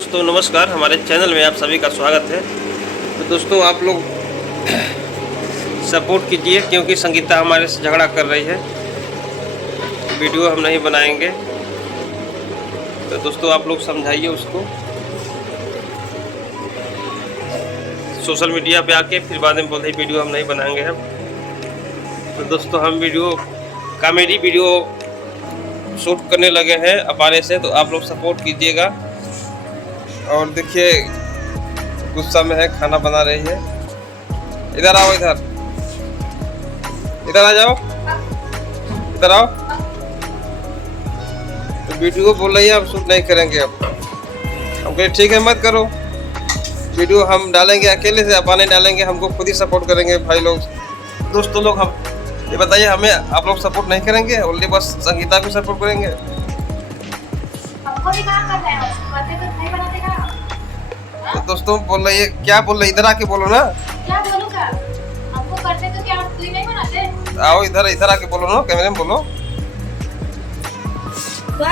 दोस्तों नमस्कार, हमारे चैनल में आप सभी का स्वागत है। तो दोस्तों आप लोग सपोर्ट कीजिए क्योंकि संगीता हमारे से झगड़ा कर रही है, वीडियो हम नहीं बनाएंगे। तो दोस्तों आप लोग समझाइए उसको, सोशल मीडिया पे आके फिर बाद में बोलते वीडियो हम नहीं बनाएंगे हम। तो दोस्तों हम कॉमेडी वीडियो शूट करने लगे हैं अपारे से, तो आप लोग सपोर्ट कीजिएगा। और देखिए गुस्सा में है, खाना बना रही है। इधर आओ, इधर आ जाओ, इधर आओ। तो वीडियो बोल रही है हम शूट नहीं करेंगे। अब हम कहे ठीक है मत करो, वीडियो हम डालेंगे अकेले से, अपन नहीं डालेंगे, हमको खुद ही सपोर्ट करेंगे भाई लोग, दोस्तों लोग। हम ये बताइए, हमें आप लोग सपोर्ट नहीं करेंगे, ओनली बस संगीता को सपोर्ट करेंगे। तो दोस्तों बोल रही है, क्या बोल रही है? इधर आके बोलो ना। क्या बोलूं? क्या हमको करते तो क्या आप नहीं बनाते? आओ इधर आके बोलो ना, कैमरे में बोलो।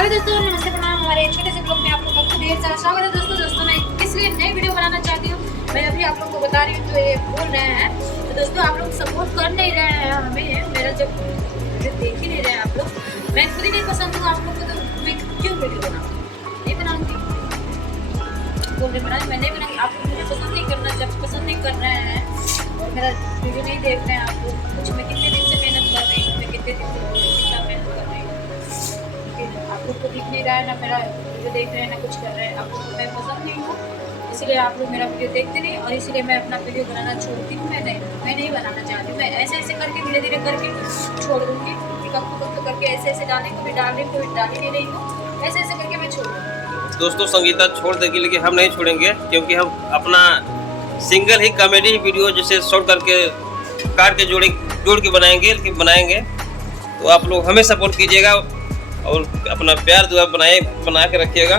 दोस्तों नमस्ते, प्रणाम। हमारे छोटे से ब्लॉग में आप लोगों का ढेर सारा स्वागत है। दोस्तों मैं किस लिए नई वीडियो बनाना चाहती हूँ, मैं अभी आप लोगों को बता रही हूँ। तो ये बोल रहे हैं, तो दोस्तों आप लोग सपोर्ट कर नहीं रहे हैं हमें, मेरा जब देख ही नहीं रहे हैं आप लोग। मैं खुद ही नहीं पसंद हूँ आप लोग को, तो मैं क्यों वीडियो बनाऊँ? नहीं बनाऊँगी, मैं नहीं बनाऊँगी। आप लोग मुझे पसंद नहीं करना, जब पसंद नहीं कर रहे हैं और मेरा वीडियो नहीं देख रहे हैं आप लोग, कुछ मैं कितने दिन से मेहनत कर रही हूँ, मैं कितने दिन से कितना मेहनत कर रही हूँ, लेकिन आप लोग को दिख नहीं रहा है ना, मेरा वीडियो देख रहे हैं ना कुछ कर रहे हैं। आप लोग को मैं पसंद नहीं हूँ, इसलिए आप लोग मेरा वीडियो देखते नहीं, और इसीलिए मैं अपना वीडियो बनाना छोड़ती हूँ। मैं नहीं बनाना चाहती हूँ। मैं ऐसे करके धीरे धीरे करके छोड़ दूँगी, कब करके ऐसे डालने को भी डाल ही नहीं हूँ, ऐसे करके मैं छोड़ दूँगी। दोस्तों संगीता छोड़ देगी, लेकिन हम नहीं छोड़ेंगे, क्योंकि हम अपना सिंगल ही कॉमेडी वीडियो जैसे शॉर्ट करके काट के जोड़ के बनाएंगे। तो आप लोग हमें सपोर्ट कीजिएगा और अपना प्यार दुआ बना के रखिएगा।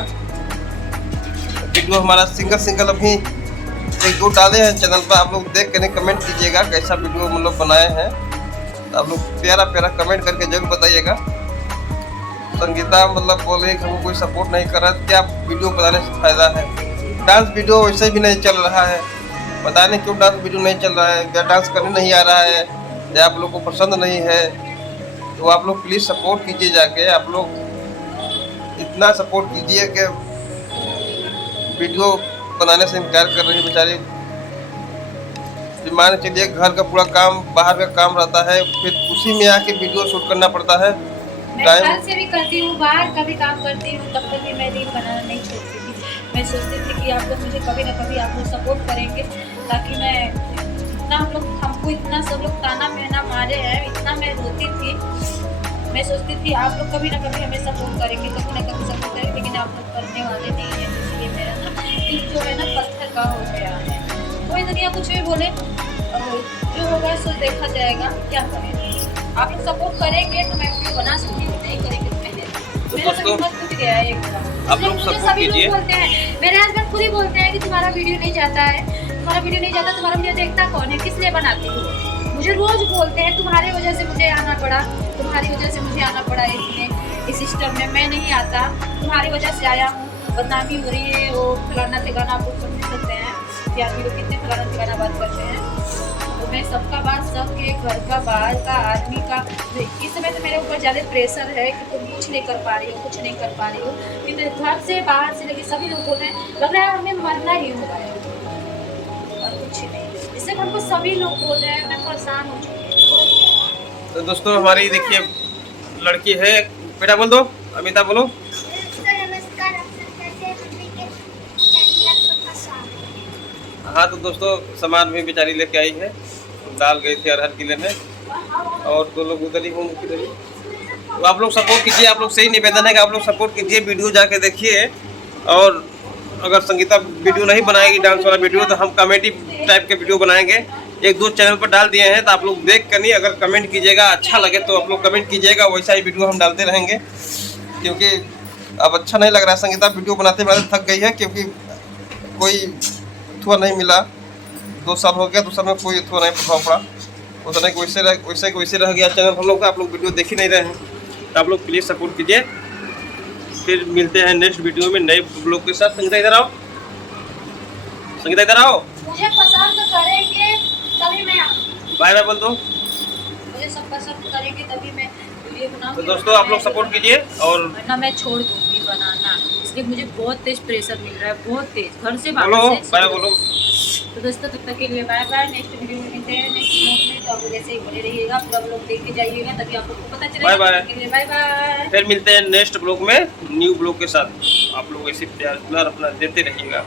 वीडियो हमारा सिंगल अभी 1-2 डाले हैं चैनल पर, आप लोग देख कर कमेंट कीजिएगा कैसा वीडियो मतलब बनाए हैं। तो आप लोग प्यारा कमेंट करके जरूर बताइएगा। संगीता मतलब बोले कि हमको कोई सपोर्ट नहीं कर रहा है, क्या वीडियो बनाने से फायदा है? डांस वीडियो वैसे भी नहीं चल रहा है, पता नहीं क्यों डांस वीडियो नहीं चल रहा है, या डांस करने नहीं आ रहा है, या आप लोग को पसंद नहीं है। तो आप लोग प्लीज़ सपोर्ट कीजिए जाके, आप लोग इतना सपोर्ट कीजिए कि वीडियो बनाने से इनकार कर रही है बेचारी। मान चलिए घर का पूरा काम, बाहर का काम रहता है, फिर उसी में आके वीडियो शूट करना पड़ता है। मैं घर से भी करती हूँ, बाहर का भी काम करती हूँ, तब तक भी मैं रील बनाना नहीं छोड़ती थी। मैं सोचती थी कि आप लोग मुझे कभी ना कभी आप लोग सपोर्ट करेंगे, ताकि मैं हमको इतना सब लोग ताना मेना मारे हैं, इतना मैं रोती थी। मैं सोचती थी आप लोग कभी ना कभी हमें सपोर्ट करेंगे, कभी ना कभी सपोर्ट करेंगे, लेकिन आप लोग करने वाले नहीं है। इसलिए मेरा ना दिल जो है ना पत्थर का हो गया है। कोई दुनिया कुछ भी बोले, जो होगा सो देखा जाएगा, क्या करें। आप लोग सपोर्ट करेंगे तो मैं वीडियो बना सकती हूँ, नहीं करेंगे तो मैंने मेरा तो हिम्मत टूट गया है एकदम। आप लोग सपोर्ट कीजिए। बोलते हैं, मेरे हस्बैंड खुद ही बोलते हैं कि तुम्हारा वीडियो नहीं जाता है, तुम्हारा वीडियो देखता कौन है, किस लिए बनाती हो? मुझे रोज बोलते हैं, तुम्हारी वजह से मुझे आना पड़ा, तुम्हारी वजह से मुझे आना पड़ा इसमें, इस सिस्टम में मैं नहीं आता, तुम्हारी वजह से आया हूँ, बदनामी हो रही है, वो फलाना ठिकाना। आप लोग समझ सकते हैं कि आदमी लोग कितने फलाना ठिकाना बात करते हैं। तो मैं सबका बात, सबके घर का, बाहर का, आदमी का, इस समय तो मेरे ऊपर ज़्यादा प्रेशर है कि तुम कुछ नहीं कर पा रही हो, कि घर से बाहर से लेके सभी लोग बोल रहे हैं, लग रहा है हमें मरना ही होगा और कुछ नहीं। इससे हमको सभी लोग बोल रहे हैं, मैं परेशान हो चुकी हूँ। तो दोस्तों हमारी देखिए लड़की है, बेटा बोल दो, अमिता बोलो। हाँ तो दोस्तों सामान भी बेचारी लेके आई है, दाल गई थी अरहर किले में, और 2 लोग उधर ही होंगे किधर ही। तो आप लोग सपोर्ट कीजिए, आप लोग से ही निवेदन है कि आप लोग सपोर्ट कीजिए, वीडियो जाके देखिए। और अगर संगीता वीडियो नहीं बनाएगी डांस वाला वीडियो, तो हम कॉमेडी टाइप के वीडियो बनाएंगे। 1-2 चैनल पर डाल दिए हैं, तो आप लोग देख कर नहीं, अगर कमेंट कीजिएगा, अच्छा लगे तो आप लोग कमेंट कीजिएगा, वैसा ही वीडियो हम डालते रहेंगे। क्योंकि अब अच्छा नहीं लग रहा है, संगीता वीडियो बनाते बनाते थक गई है, क्योंकि कोई अथुआ नहीं मिला। 2 साल हो गया, 2 साल में कोई अथुआ नहीं प्रभाव पड़ा, उसने वैसे रह गया चैनल हम लोग का। आप लोग वीडियो देख ही नहीं रहे हैं, तो आप लोग प्लीज़ सपोर्ट कीजिए। फिर मिलते हैं नेक्स्ट वीडियो में नए ब्लॉग के साथ। संगीता इधर आओ, संगीता इधर आओ, मुझे पसंद करेंगे तभी मैं बाय बाय बोल दो। मुझे सब पसंद करेंगे तभी मैं वीडियो बनाऊंगी। तो दोस्तों आप लोग सपोर्ट कीजिए और वरना मैं छोड़ दूंगी बनाना, इसलिए मुझे बहुत तेज प्रेशर मिल रहा है, बहुत तेज घर से बोलो बाहर से। बाय बोलो। तो दोस्तों तब तक के लिए बाय बाय, नेक्स्ट वीडियो में मिलते हैं नेक्स्ट ब्लॉग में। तो आप लोग ऐसे ही बने रहिएगा, पूरा ब्लॉग देख के जाइएगा तभी आप लोग को पता चलेगा। Bye bye. तब तक के लिए बाय बाय। फिर मिलते हैं नेक्स्ट ब्लॉग में न्यू ब्लॉग के साथ। आप लोग ऐसे प्यार दुलार अपना देते रहिएगा।